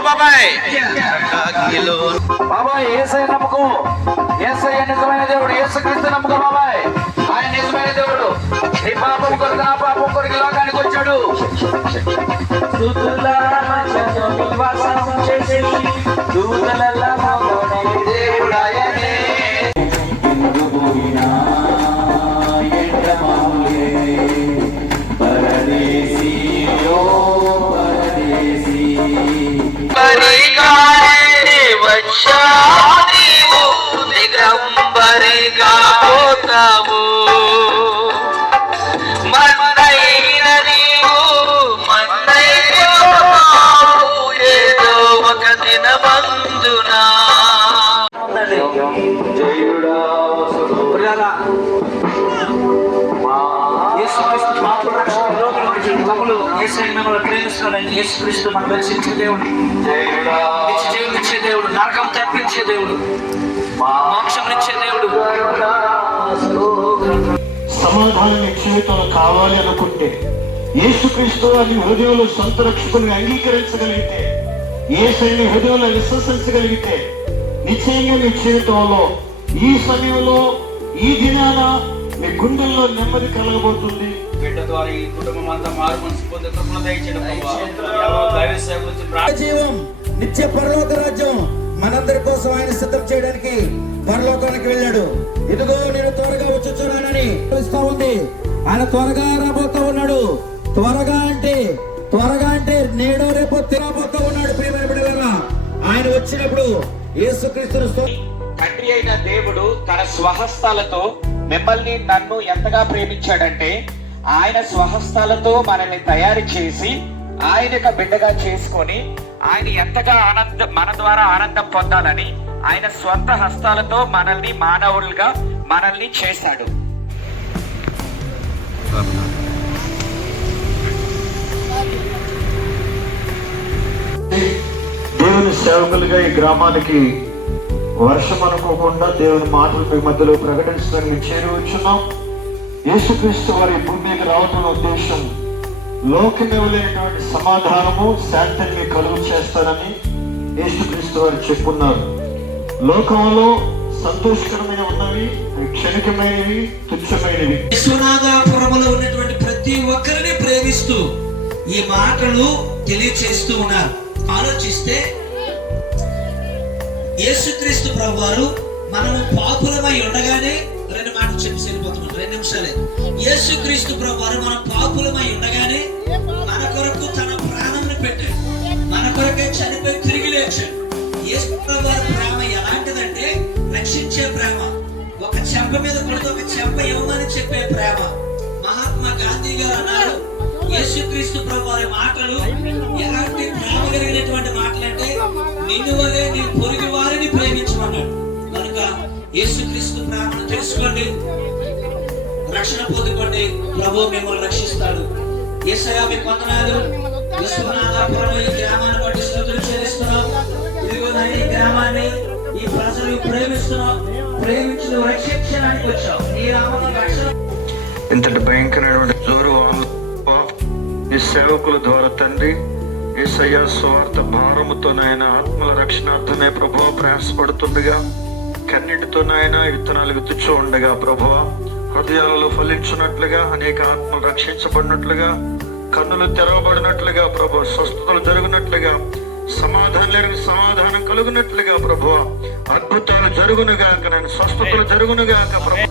బాబాయ్. బాబాయ్ ఏసై నమ్ముకో. ఏసై నిజమైన దేవుడు యేసుక్రీస్తు నమ్ముకో బాబాయ్. ఆయన నిజమైన దేవుడు. నీ పాపం కొరకు నా పాపం కొరకు లోకానికి వచ్చాడు. స్తుతుల యేసుక్రీస్తు పాపుల రక్షణ నుంచి ప్రేమిస్తున్నాడని యేసుక్రీస్తు రక్షించే దేవుడు. నిత్య ఇచ్చే దేవుడు నరకం తప్పించే దేవుడు మోక్షం ఇచ్చే దేవుడు. సమాధానం నీ జీవితంలో కావాలి అనుకుంటే యేసుక్రీస్తు అని హృదయంలో సొంత రక్షకుని అంగీకరించగలిగితే ఏసైని హృదయంలో విశ్వసించగలిగితే నిశ్చయంగా నీ జీవితంలో ఈ సమయంలో ఈ దినాన మీ గుండెల్లో నెమ్మది కలగబోతుంది. బిడ్డ ద్వారా ఈ కుటుంబం అంతా మారు మనసు పొందే కృపణ దయచేయడం జీవం నిత్య పరలోక రాజ్యం మనందరి కోసం ఆయన సిద్ధం చేయడానికి పరలోకానికి వెళ్ళాడు. ఇదిగో నేను త్వరగా వచ్చుచున్నానని పిలుస్తా ఉంది. ఆయన త్వరగా రాబోతా ఉన్నాడు. త్వరగా అంటే త్వరగా అంటే నేడో రేపో తిరగబోతా ఉన్నాడు. ప్రియమైన బిడ్డలారా ఆయన వచ్చినప్పుడు యేసుక్రీస్తును అయిన దేవుడు తన స్వహస్తాలతో మిమ్మల్ని నన్ను ఎంతగా ప్రేమించాడంటే ఆయన స్వహస్తాలతో మనల్ని తయారు చేసి ఆయన యొక్క బిడ్డగా చేసుకొని ఆయన ఎంతగా ఆనంద మన ద్వారా ఆనందం పొందాలని ఆయన స్వంత హస్తాలతో మనల్ని మానవులుగా మనల్ని చేశాడు. దేవుని సేవకులుగా ఈ గ్రామానికి వర్షం అనుకోకుండా దేవుని మాటలు మీ మధ్యలో ప్రకటించడానికి చేరువచ్చున్నాం. యేసుక్రీస్తు వారి భూమికి భూమి మీద రావటం ఉద్దేశం లోకమివ్వలేనటువంటి సమాధానము శాంతిని మీకు కలుగు చేస్తారని యేసుక్రీస్తు వారు చెప్పున్నారు. లోకంలో సంతోషకరమైన ఉన్నవి క్షణికమైనవి తుచ్చమైనవి. విశ్వనాథాపురములో ఉన్నటువంటి ప్రతి ఒక్కరిని ప్రేమిస్తూ ఈ మాటలు తెలియచేస్తూ ఉన్నారు. ఆలోచిస్తే యేసుక్రీస్తు ప్రభు వారు మనము పాపులమై ఉండగానే రెండు మాటలు చెప్పి సరిపోతున్నాం రెండు నిమిషాలే. యేసుక్రీస్తు ప్రభు వారు మనం పాపులమై ఉండగానే మన కొరకు తన ప్రాణంని పెట్టాడు. మన కొరకే చనిపోయి తిరిగి లేచాడు. యేసు ప్రభు వారి ప్రేమ ఎలాంటిదంటే రక్షించే ప్రేమ. ఒక చెంప మీద కొడితే ఒక చెంప ఇవ్వమని చెప్పే ప్రేమ. మహాత్మా గాంధీ గారు అన్నారు యేసుక్రీస్తు ప్రభు వారి మాటలు నిన్ను వలే నీ పొరుగు వారిని ప్రేమించమన్నాడు. కనుక యేసుక్రీస్తు ప్రార్థన తెలుసుకోండి రక్షణ పొందుకోండి. ప్రభు మిమ్మల్ని రక్షిస్తాడు. ఏసయా మీ కొందనాలు విశ్వనాథాపురం ఈ గ్రామాన్ని బట్టి స్థుతులు చేస్తున్నాం ఇదిగో ఈ గ్రామాన్ని ఈ ప్రజలు ప్రేమిస్తున్నాం. ప్రేమించిన రక్షించడానికి వచ్చాం. ఈ రామను రక్షణ ఇంతటి భయంకరమైనటువంటి జోరు వాళ్ళ ఈ సేవకుల ద్వారా తండ్రి ఏసయ్య స్వార్థ భారముతో నాయన ఆత్మల రక్షణార్థమే ప్రభు ప్రయాసపడుతుండగా కన్నిటితో నాయన విత్తనాలు విత్తుచూ ఉండగా ప్రభు హృదయాలలో ఫలించున్నట్లుగా అనేక ఆత్మలు రక్షించబడినట్లుగా కన్నులు తెరవబడినట్లుగా ప్రభు స్వస్థతలు జరుగునట్లుగా సమాధానం లేని సమాధానం కలుగునట్లుగా ప్రభు అద్భుతాలు జరుగునుగాక నేను స్వస్థతలు జరుగునుగాక ప్రభు